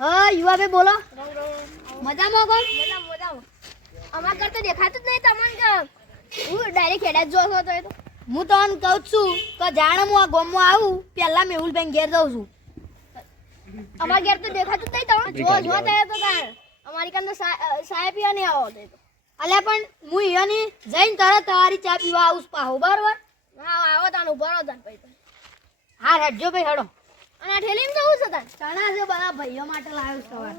હા યુવાભાઈ બોલો. મજામાં કોણ? મજામાં. અમાર ઘર તો દેખાતું જ નહીં તમને કે હું ડાયરેક્ટ હેડા જ જોતો હતો. એ તો હું તમને કહું છું કે જાણે હું આ ગામમાં આવું પહેલા મેહુલભાઈ ઘેર જાઉં છું. અમાર ઘેર તો દેખાતું જ નહીં તમને. જો થાય તો તાર અમારી કામ તો સાહેબ પીવા નહીં આવો તો. અલ્યા પણ હું ઈયોની જઈને તરત તમારી ચા પીવા આવું છું પાહો બરાબર. હા આવો તાનું ભરો તાન પૈસા. હા હેડજો ભાઈ હેડો. અને આ ઠેલીમાં જવું છે તાન. ચણા છે બધા ભાઈઓ માટે લાવ્યો સવાર.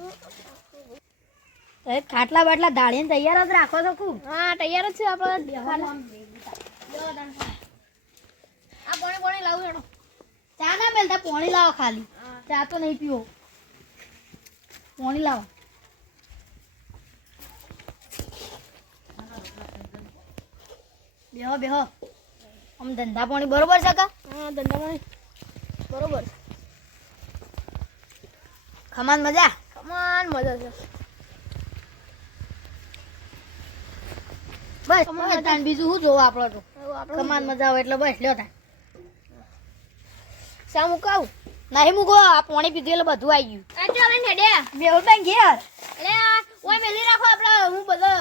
ખાટલા બાટલા દાળીને તૈયાર જ રાખો તો ખૂબ. હા તૈયાર જ છે આપણે. આ પાણી લાવું હેડો. ચા ના મેલતા પાણી લાવો ખાલી. ચા તો નહીં પીવો. પાણી લાવો. બેહો બેહો. આમ ધંધા પાણી બરોબર છે કા? હા ધંધા પાણી બરોબર. ખમાન મજા? કમાન મજા છે. બસ તાન બીજું શું જોવું આપણો તો. ખમાન મજા આવે એટલે બસ લ્યો તાન. શા મુકાવું? નહીં મૂકો આ પાણી પીધું એટલે બધું આવી ગયું. આ ચાલે ને હેડે. મેહુલભાઈ ઘેર. એટલે આ ઓય મેલી રાખો આપણે. હું બધા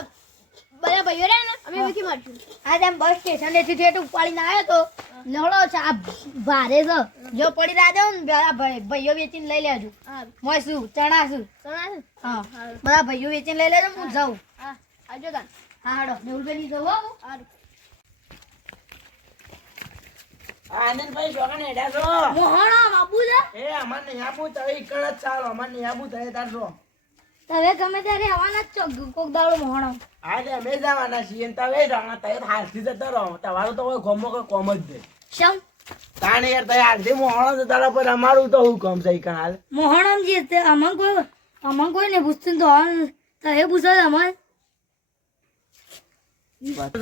ભાઈઓ રહ્યા ને અમે મૂકી મારશું. આજે આમ બસ સ્ટેશનેથી ઠેઠ ઉપાડીને આવ્યો તો લડો છે આ ભારે છે. જો પડી રાજો ને બધા ભાઈઓ વેચીને લઈ લેજો. હા મોય શું ચણા શું. ચણા છે. હા બધા ભાઈઓ વેચીને લઈ લેજો હું જાઉં. હા આવજો તાન. હા હાડો મેહુલભાઈ ની જવું. સારું. આનંદભાઈ જોગણ હેડ્યા છો? મોહણા બાબુ છે. એ અમાર નહીં આપું તો ઈ કણ જ ચાલો. અમાર નહીં આપું તો એ તાર છો. તમે ગમે ત્યારે આવવાના જ છો કોક દાડો મોહણા. આજે અમે જવાના છીએ ને તમે જવાના. તમે હાલથી જતા રહો. તમારું તો કોઈ ગમો કે કોમ જ નહીં. શમ તાને યાર તમે હાલથી મોહણો તો તારા પર અમારું તો હું કોમ છે ઈ કણ હાલ. મોહણા જે તે અમન કોઈ ને પૂછતું તો તો એ પૂછો અમાર.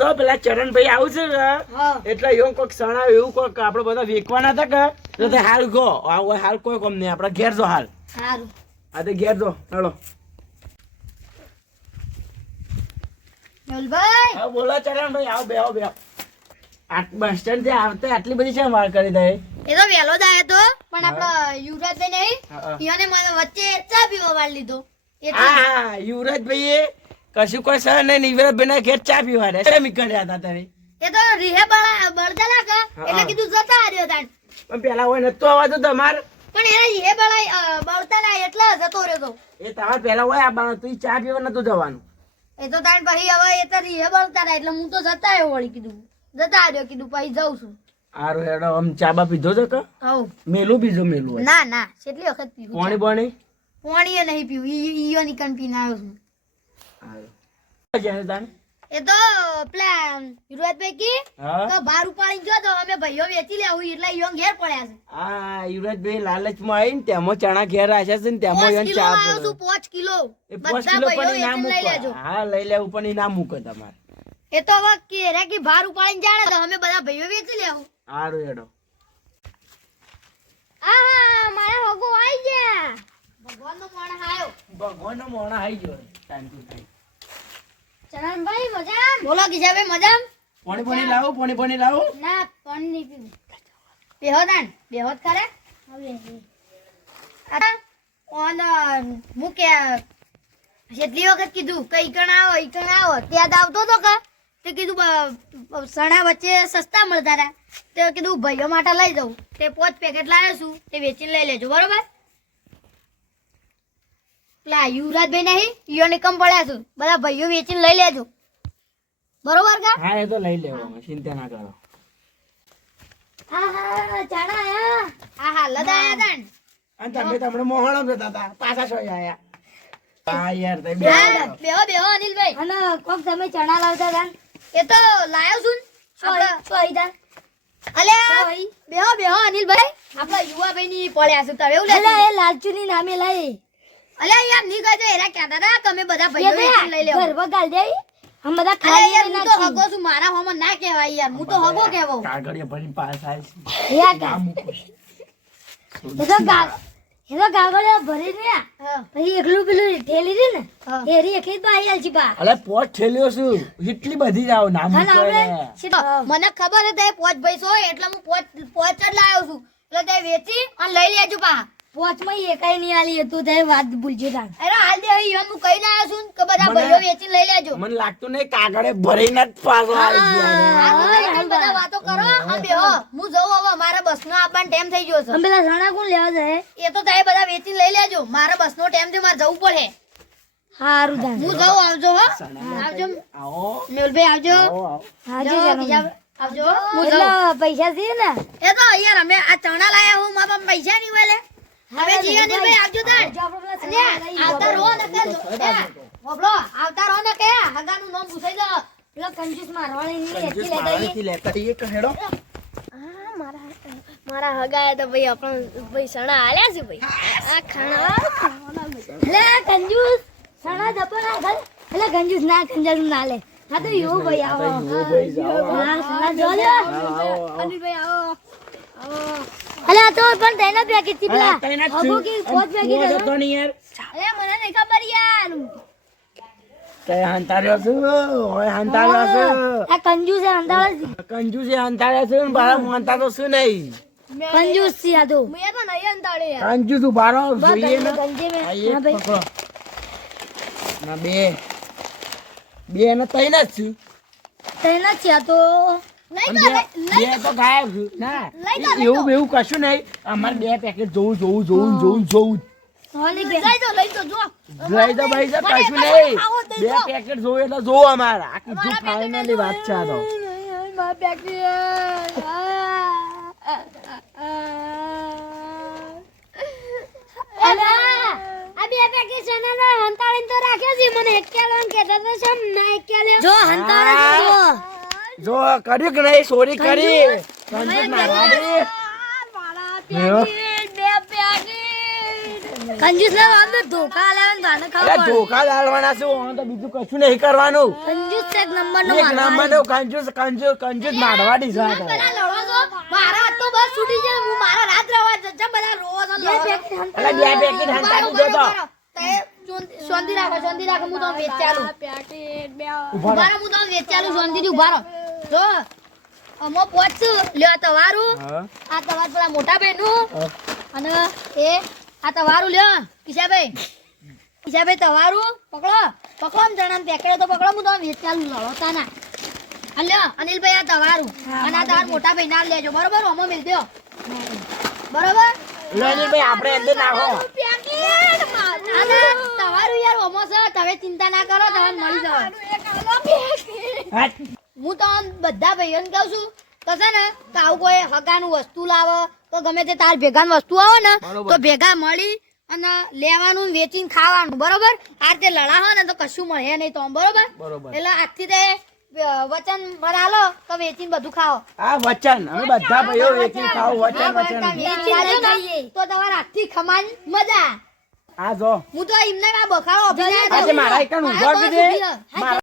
જો પેલા ચરણભાઈ આવું છે ને હા એટલે એવું કોઈક સણાવ એવું કોઈક આપણે બધા વેચવાના હતા કે એટલે તે હાલ ગો હાલ કોઈ કોમ નહીં. આપડે ઘેર જો હાલ. સારું. આ તે ઘેર જો ચાલો. મેહુલભાઈ હા બોલો ચરણભાઈ આવો બેહો બેહો. બસ સ્ટેન્ડ થી આવતે આટલી બધી છે વાર કરી દે. એ તો વહેલો જ આવ્યો તો પણ આપડે યુવરાજભાઈ હા, નહીં ઈયોને મને વચ્ચે ચા પીવા વાળી લીધો. હા યુવરાજભાઈ કશું કોઈ સર નહીં. યુવરાજભાઈ ના ઘેર ચા પીવા રે નીકળ્યા હતા તમે. એ તો રીહે બળતા લાગે એટલે કીધું જતા આવ્યો તાણ. પણ પેલા હોય નતો અવાજ તમાર. પણ એને રીહે બળતા લાય એટલે જતો રહ્યો તો. એ તમારે પેલા હોય આવવાનું તું ચા પીવા નતું જવાનું. એ તો તાણ પછી હવે એ તો રીહે બળતા લાય એટલે હું તો જતા આવ્યો વળી કીધું જતા આવ્યો કીધું પછી જાઉં છું. હારું હેડો આમ ચા બા પીધો છે કે હવ મેલું પીધો મેલું હોય. ના ના કેટલી વખત પીવું પાણી પાણી પાણી નહીં પીવું ઈયો નીકળ પીને આવ્યો છું. એ તો પેલા યુવરાજભાઈ કી હા તો બાર ઉપાડી જો તો અમે ભાઈઓ વેચી લેવું એટલે ઈયો ઘેર પડ્યા છે. આ યુવરાજભાઈ લાલચમાં આવીને તેમાં ચણા ઘેર રાખ્યા છે ને તેમાં 5 એને કિલો ચા લાવ્યો છું પડે. 5 કિલો એ 5 બધા કિલો ભાઈઓ પણ ઈ ના વેચીને લઈ લેજો. મૂકો. હા લઈ લેવું પણ ઈ ના મૂકો તમારે. એ તો હવે કેરે કે ભાર ઉપાડીને જાણે તો અમે બધા ભાઈઓ વેચી લેવું. હારું હેડો. આહા મારા હગો આવી ગયા. ભગવાનનો માણસ આવ્યો. ભગવાનનો મોણા આવી ગયો શાંતિ થઈ. ચરણભાઈ મજા. બોલો કિશાભાઈ મજામ? પાણી પાણી લાવો પાણી પાણી લાવો. ના પાણી નહીં પીવું. બેહો તાન બેહો જ કરે. આ ઓન હું કે જેટલી વખત કીધું કે ઈકણ આવો ત્યાં આવતો તો કે તે કીધું સણા વચ્ચે સસ્તા મળતા હતા તે કીધું ભાઈઓ માટે લઈ જાઉં તે 5 પેકેટ લાવ્યો છું તે વેચીને લઈ લેજો બરોબર. પેલા યુવરાજભાઈ નહીં ઈયો નિકમ પડ્યા છું બધા ભાઈઓ વેચીને લઈ લેજો બરોબર કા. હા એ તો લઈ લેવો ચિંતા ના કરો. હા હા ચાણા આયા. હા હા લદાયા તાન. અને તમે તમને મોહણો જતા હતા પાછા છો આયા. હા યાર તમે બેહો બેહો અનિલભાઈ. અને કોક તમે ચણા લાવતા હતા એ તો લાયો છું સોરી તાન. અલ્યા બેહો બેહો અનિલભાઈ આપણા યુવાભાઈ ની પડ્યા છે તમે એવું લે એ લાલચુની નામે લઈ. અલ્યા યાર ની કહેજો એરા કહેતા હતા તમે બધા ભાઈઓ વેચીને લઈ લેવો. ઘર ગાલ દે હમ બધા ખાલી યાર હું તો હગો છું મારા હોમ ના કહેવાય યાર હું તો હગો કહેવો. કાગળિયા ભરીને પાસ આવે છે. યા કા એ તો કાગળિયા ભરી ને પછી એકલું પેલું ઠેલી રે ને એરી એકલી તો આઈ આલજી બા. અલે પોચ ઠેલ્યો છું એટલી બધી જાવ નામ મને ખબર હતી પોચ ભાઈ છો એટલે હું પોચ જ લાવ્યો છું એટલે તે વેચી અને લઈ લેજો પા પોચમાં એકાઈ નહીં આલી તું તે વાત ભૂલજો તાન અરે હાલ દે અહીં હું કઈ ના આવ્યો છું કે બધા મને- ભાઈઓ વેચીને લઈ લેજો મને લાગતું નહીં કાગળે ભરીને જ પાછો આવી ગયા. આ તો તમે કઈ બધા વાતો કરો આ બેહો હું જઉં હવે મારા બસનો આવવાનો ટાઈમ થઈ ગયો છે અમે પેલા સણા કોણ લેવા જાય એ તો તમે બધા વેચીને લઈ લેજો મારા બસનો ટાઈમ છે મારે જવું પડે હારું તાન હું જઉં આવજો હો આવજો આવો મેહુલભાઈ આવજો આવો આવો. હાજી જો, ચાલો. બીજા આવજો હું જઉં એટલા પૈસા છે ને એ તો યાર અમે આ ચણા લાયા હું મારા પાસે પૈસા નહીં હોય લે હવે જી અનિલભાઈ આવજો તાર જો આપણે પેલા અને સણા આવતા રહો ને કે બોબલો આવતા રહો ને કે હગાનું નામ પૂછાઈ દો પેલા કંજૂસ મારવાળી ની કંજૂસ એથી લેતા મારાથી લેતા આવીએ કે હેડો. મારા હગાએ તો ભાઈ આપણે ભાઈ સણા આલ્યા છે ભાઈ આ ખાણા લે કંજૂસ સણા દબો ના ઘર એટલે કંજૂસ ના કંજૂસ ના લે હા તો યો ભાઈ આવો યો ભાઈ જાઓ. હા સણા જો લે આવો, આવો. અનિલભાઈ આવો અલે આ તો પણ તેના પેકેટ થી પેલા અરે, તૈનાત હગો છું. કે પોચ પેકેટ તું હતો હતો નહીં યાર. અરે મને નહીં ખબર યાર તે હંતાડ્યો છું. ઓય હંતાડ્યો છું. આ કંજૂસ છે અંદાળ કંજૂસે હંતાડ્યો છું ને બારા હું હંતાડો છું નહીં. કંજૂસ છે આ તો મેં તો નહીં અંતાડે યાર કંજૂસ ઉભા રહો, જોઈએ ને. ગંજે મે આ હા એક ભાઈ પકડો. ના બે ને ત્રણ જ છું. તેના છે આ તો લઈ અને તો બે તો ગાયબ છું. ના લઈ તો, લઈ એવું બેવું કશું નહીં. અમારે બે પેકેટ જોવું હોલી કે લઈ તો જો લઈ તો ભાઈ તો મને કશું કશું નહીં. ખાવો તો બે જો. પેકેટ જોવું એટલે જોવું અમારે. આ કીધું ફાઇનલી વાત છે આ તો. મારા પેકેટ અલા આ બે પેકેટ સના ના હંતાળીને તો રાખ્યો છે મને એકેલો કહેતા તો સમ ના એકેલે જો હંતાળે જો જો કર્યું કે નહીં ચોરી કરી કંજૂસ મારવાડી. લ્યો. કંજૂસ ને વાંધો ધોકા આલે ગાને અરે ખાવ ધોકા દાળવાના છે આમાં તો બીજું કશું નહીં કરવાનું. કંજૂસ છે એક નંબર નો એક નંબરનો કંજૂસ મારવાડી છે આ તો. બધા લડો છો મારા હાથ તો બસ છૂટી જાય હું મારા રાત રવા જજ્જા બધા રોવો છો લડો છો. અરે બે પેકેટ હંતાડી દો તો. શાંતિ રાખો હું તો વેચાલું ઉભા રહો. ઉભા રહો, હું તો વેચાલું શાંતિથી ઉભા રહો જો અમો પહોંચશું લ્યો આ તમારું હા, આ તમાર પેલા મોટા બેનું હા. અને એ આ તમારું લ્યો કિશાભાઈ તમારું પકડો ને જણા પેકેટ તો પકડો હું તો વેચાલું લડોતા ના અને લ્યો અનિલભાઈ આ તમારું અને આ તમારા મોટા ભાઈ ના લેજો બરોબર અમો મિલ દો બરોબર લો અનિલભાઈ, આપણે અંદર નાખો. અને તમારું યાર અમો છે તમે ચિંતા ના કરો તમને મળી જશે હાટ. હું તો આમ બધા ભાઈઓને કહું છું તો છે ને કે આવું કોઈ હગાનું વસ્તુ લાવો તો ગમે તે તાર ભેગાનું વસ્તુ આવે ને બરોબર. તો ભેગા મળી અને લેવાનું ને વેચીને ખાવાનું બરોબર આ રીતે લડા હોય ને તો કશું મળે નહીં તો આમ, બરોબર બરોબર. એટલે આજથી તે વચન બનાલો તો વેચીને બધું ખાઓ આ વચન અમે બધા ભાઈઓ વેચી ખાવ વચન વચન. વેચીને ખાજો ને તો તમારા હાથથી ખમાન મજા આ જો હું તો એમને આ બખાડો આજે મારા એક ઊંઘવા દે. મારા